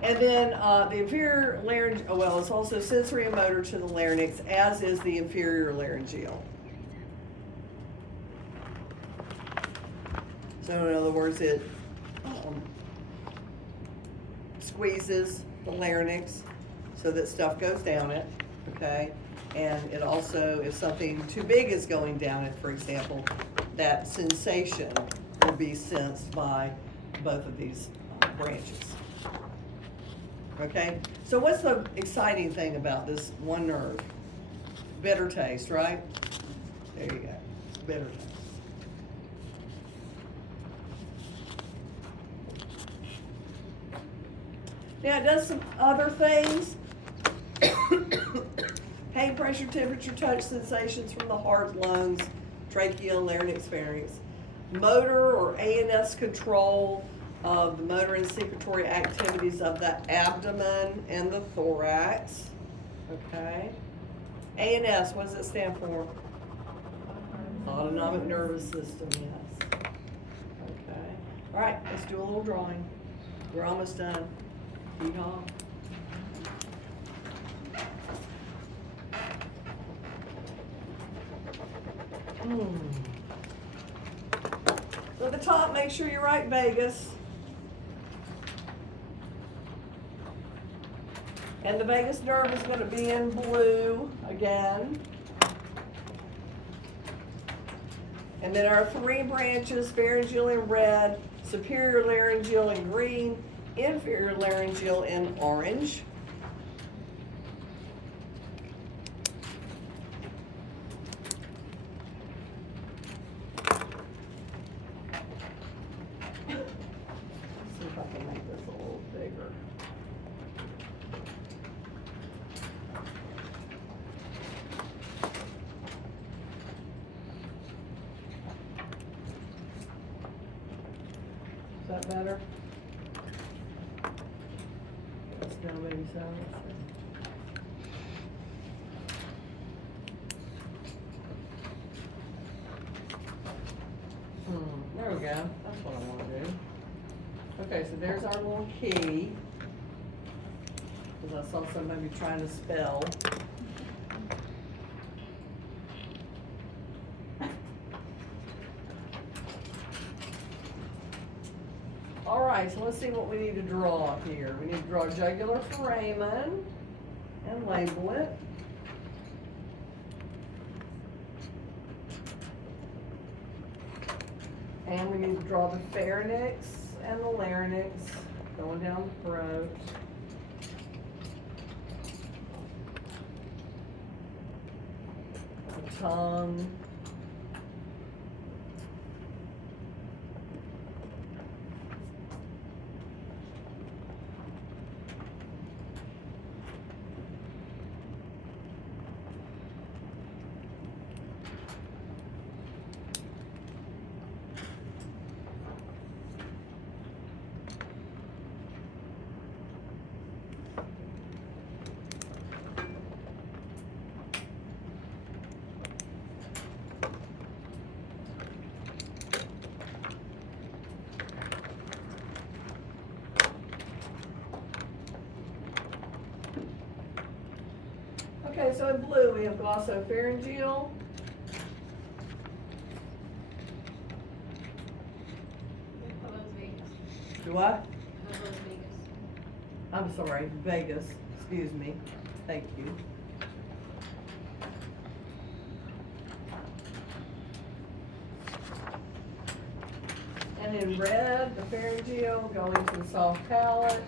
And then the inferior laryngeal, well, it's also sensory and motor to the larynx, as is the inferior laryngeal. So in other words, it squeezes the larynx so that stuff goes down it, okay? And it also, if something too big is going down it, for example, that sensation will be sensed by both of these branches. Okay, so what's the exciting thing about this one nerve? Bitter taste, right? There you go, bitter taste. Now it does some other things. Pain, pressure, temperature, touch sensations from the heart, lungs, trachea, larynx, pharynx. Motor or ANS control of the motor and secretory activities of the abdomen and the thorax. Okay. ANS, what does it stand for? Autonomic nervous system, yes. Okay. All right, let's do a little drawing. We're almost done. Yeehaw. So at the top, make sure you write vagus. And the vagus nerve is going to be in blue again. And then our 3 branches, pharyngeal in red, superior laryngeal in green, inferior laryngeal in orange. See if I can make this a little bigger. Is that better? That's now maybe 7. There we go, that's what I wanna do. Okay, so there's our little key. Cause I saw somebody trying to spell. All right, so let's see what we need to draw here. We need to draw a jugular foramen and label it. And we need to draw the pharynx and the larynx going down the throat. The tongue. Okay, so in blue we have glossopharyngeal. Hello, Vegas. Do what? Hello, Vegas. I'm sorry, Vegas, excuse me. Thank you. And in red, the pharyngeal going to the soft palate.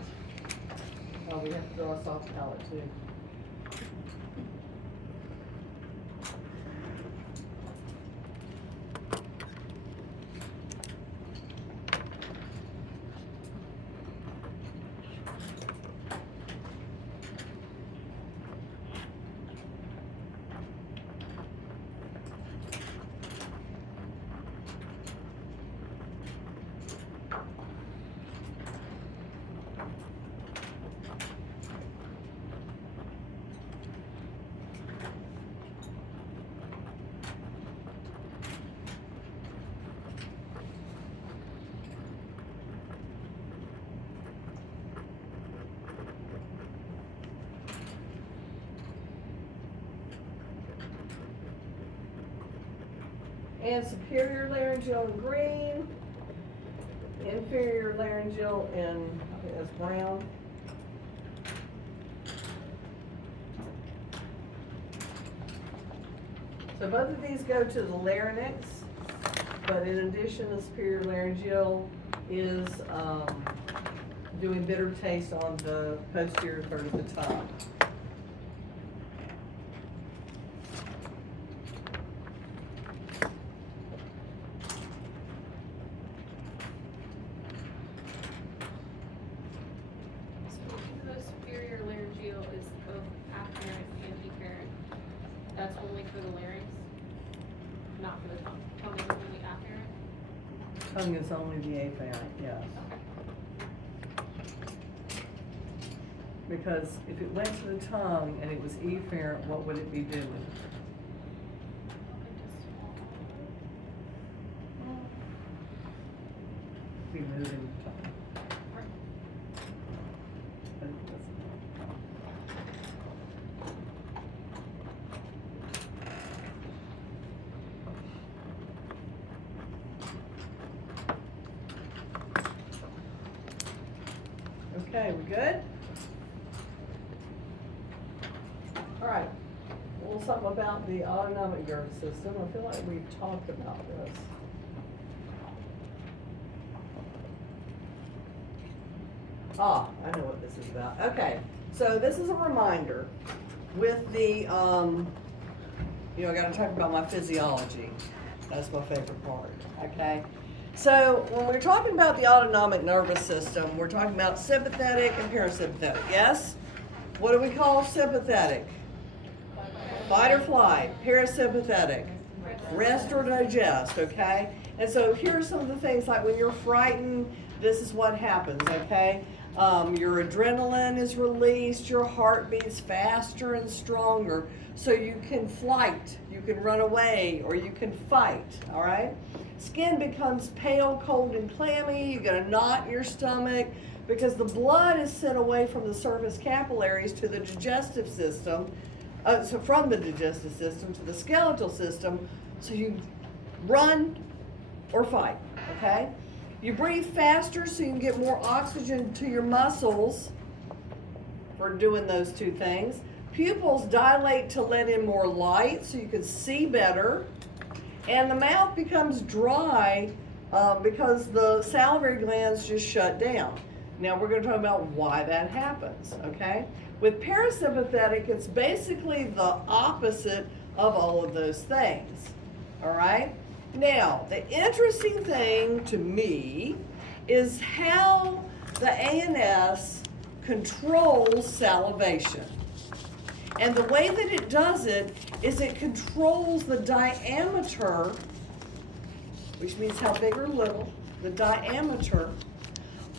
Oh, we have to draw a soft palate too. And superior laryngeal in green, inferior laryngeal in, I think that's brown. So both of these go to the larynx, but in addition, the superior laryngeal is doing bitter taste on the posterior third of the tongue. So the superior laryngeal is both afferent and efferent. That's only for the larynx, not for the tongue. Tongue is only afferent. Tongue is only the afferent, yes. Okay. Because if it went to the tongue and it was efferent, what would it be doing? Be moving the tongue. But it doesn't. Okay, we good? All right, a little something about the autonomic nervous system. I feel like we've talked about this. Ah, I know what this is about. Okay, so this is a reminder with the, I gotta talk about my physiology. That's my favorite part, okay? So when we're talking about the autonomic nervous system, we're talking about sympathetic and parasympathetic, yes? What do we call sympathetic? Fight or flight. Parasympathetic. Rest or digest, okay? And so here are some of the things, like when you're frightened, this is what happens, okay? Your adrenaline is released, your heart beats faster and stronger, so you can flight, you can run away, or you can fight, all right? skin becomes pale, cold, and clammy. You get a knot in your stomach because the blood is sent away from the surface capillaries to the digestive system, so from the digestive system to the skeletal system, so you run or fight, okay? You breathe faster so you can get more oxygen to your muscles for doing those two things. Pupils dilate to let in more light so you can see better. And the mouth becomes dry because the salivary glands just shut down. Now we're going to talk about why that happens, okay? With parasympathetic, it's basically the opposite of all of those things, all right? Now, the interesting thing to me is how the ANS controls salivation. And the way that it does it is it controls the diameter, which means how big or little, the diameter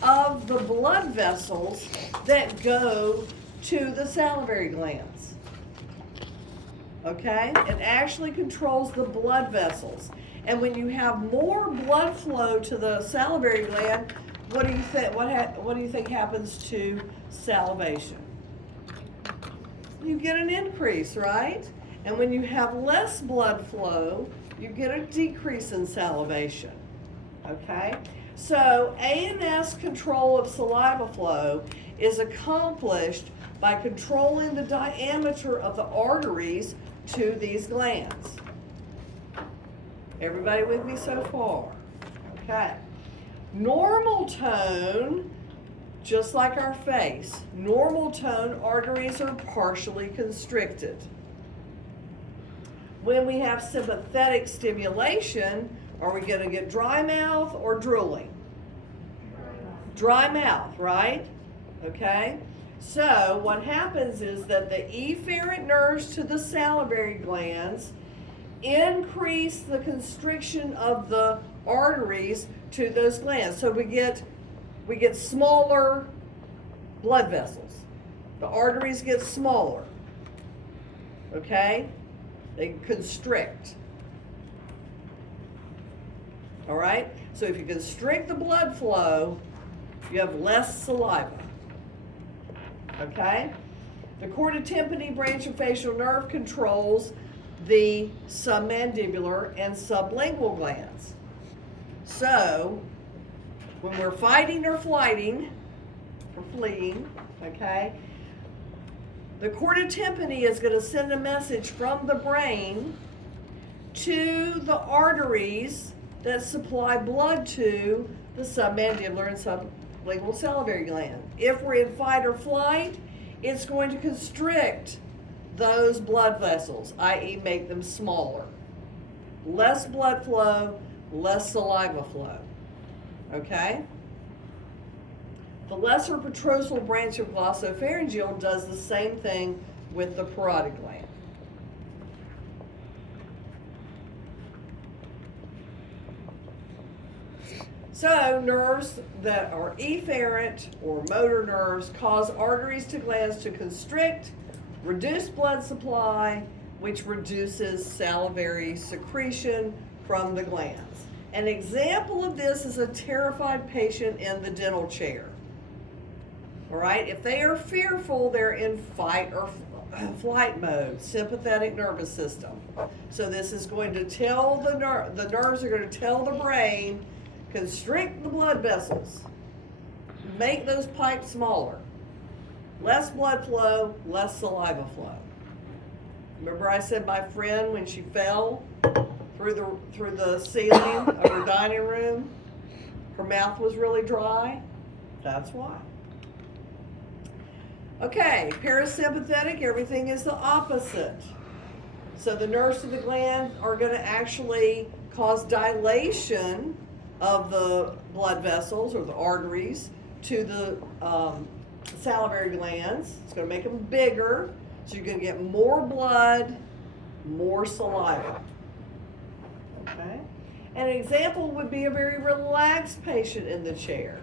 of the blood vessels that go to the salivary glands. Okay? It actually controls the blood vessels. And when you have more blood flow to the salivary gland, what do you think? What do you think happens to salivation? You get an increase, right? And when you have less blood flow, you get a decrease in salivation. Okay? So ANS control of saliva flow is accomplished by controlling the diameter of the arteries to these glands. Everybody with me so far? Okay. Normal tone, just like our face, normal tone arteries are partially constricted. When we have sympathetic stimulation, are we going to get dry mouth or drooling? Dry mouth, right? Okay. So what happens is that the efferent nerves to the salivary glands increase the constriction of the arteries to those glands. So we get smaller blood vessels. The arteries get smaller. Okay? They constrict. All right? So if you constrict the blood flow, you have less saliva. Okay? The chorda tympani branchiofacial nerve controls the submandibular and sublingual glands. So, when we're fighting or flighting, or fleeing, okay, the chorda tympani is going to send a message from the brain to the arteries that supply blood to the submandibular and sublingual salivary gland. If we're in fight or flight, it's going to constrict those blood vessels, i.e. make them smaller. Less blood flow, less saliva flow. Okay? The lesser petrosal branch of glossopharyngeal does the same thing with the parotid gland. So nerves that are efferent or motor nerves cause arteries to glands to constrict, reduce blood supply, which reduces salivary secretion from the glands. An example of this is a terrified patient in the dental chair. All right, if they are fearful, they're in fight or flight mode, sympathetic nervous system. So this is going to tell the nerves are going to tell the brain, constrict the blood vessels, make those pipes smaller. Less blood flow, less saliva flow. Remember I said my friend when she fell through the ceiling of her dining room, her mouth was really dry? That's why. Okay, parasympathetic, everything is the opposite. So the nerves of the gland are going to actually cause dilation of the blood vessels or the arteries to the salivary glands. It's going to make them bigger, so you're going to get more blood, more saliva. Okay? An example would be a very relaxed patient in the chair.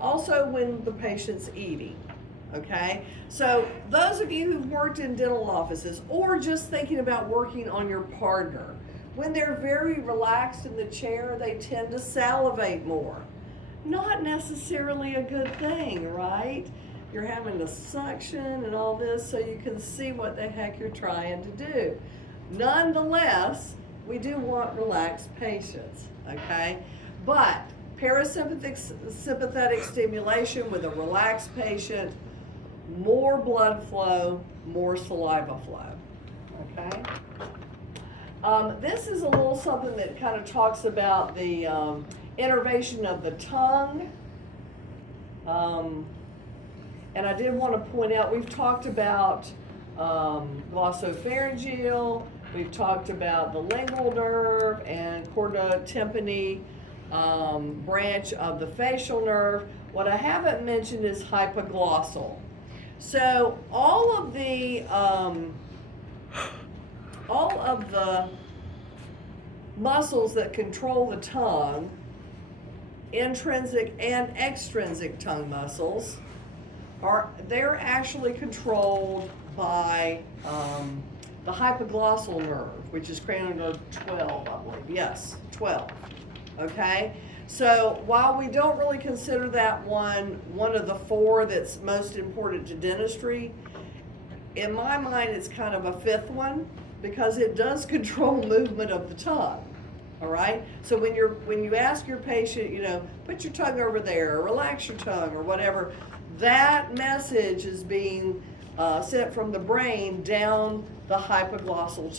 Also when the patient's eating. Okay? So those of you who've worked in dental offices or just thinking about working on your partner, When they're very relaxed in the chair, they tend to salivate more. Not necessarily a good thing, right? You're having to suction and all this so you can see what the heck you're trying to do. Nonetheless, we do want relaxed patients, okay? But sympathetic stimulation with a relaxed patient, more blood flow, more saliva flow, okay? This is a little something that kind of talks about the innervation of the tongue. And I did want to point out, we've talked about glossopharyngeal, we've talked about the lingual nerve and chorda tympani branch of the facial nerve. What I haven't mentioned is hypoglossal. So all of the muscles that control the tongue, intrinsic and extrinsic tongue muscles, they're actually controlled by the hypoglossal nerve, which is cranial nerve 12, I believe. Yes, 12. Okay? So while we don't really consider that one of the four that's most important to dentistry, in my mind it's kind of a fifth one because it does control movement of the tongue. All right? So when you ask your patient, you know, put your tongue over there, or relax your tongue, or whatever, that message is being sent from the brain down the hypoglossal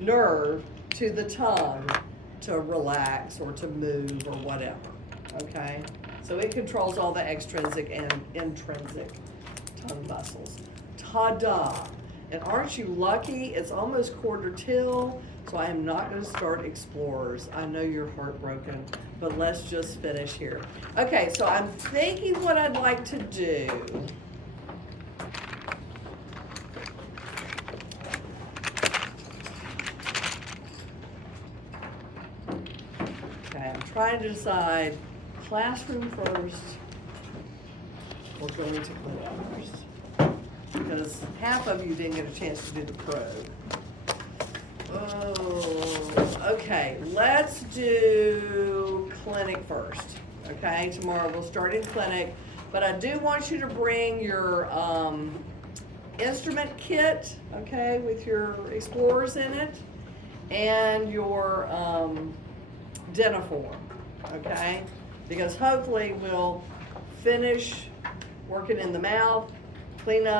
nerve to the tongue to relax or to move or whatever, okay? So it controls all the extrinsic and intrinsic tongue muscles. Ta-da! And aren't you lucky? It's almost quarter till, so I am not gonna start explorers. I know you're heartbroken, but let's just finish here. Okay, so I'm thinking what I'd like to do. Okay, I'm trying to decide classroom first or going to clinic first. Because half of you didn't get a chance to do the probe. Oh, okay, let's do clinic first, okay? Tomorrow we'll start in clinic, but I do want you to bring your instrument kit, okay, with your explorers in it, and your Dentiform, okay? Because hopefully we'll finish working in the mouth, clean up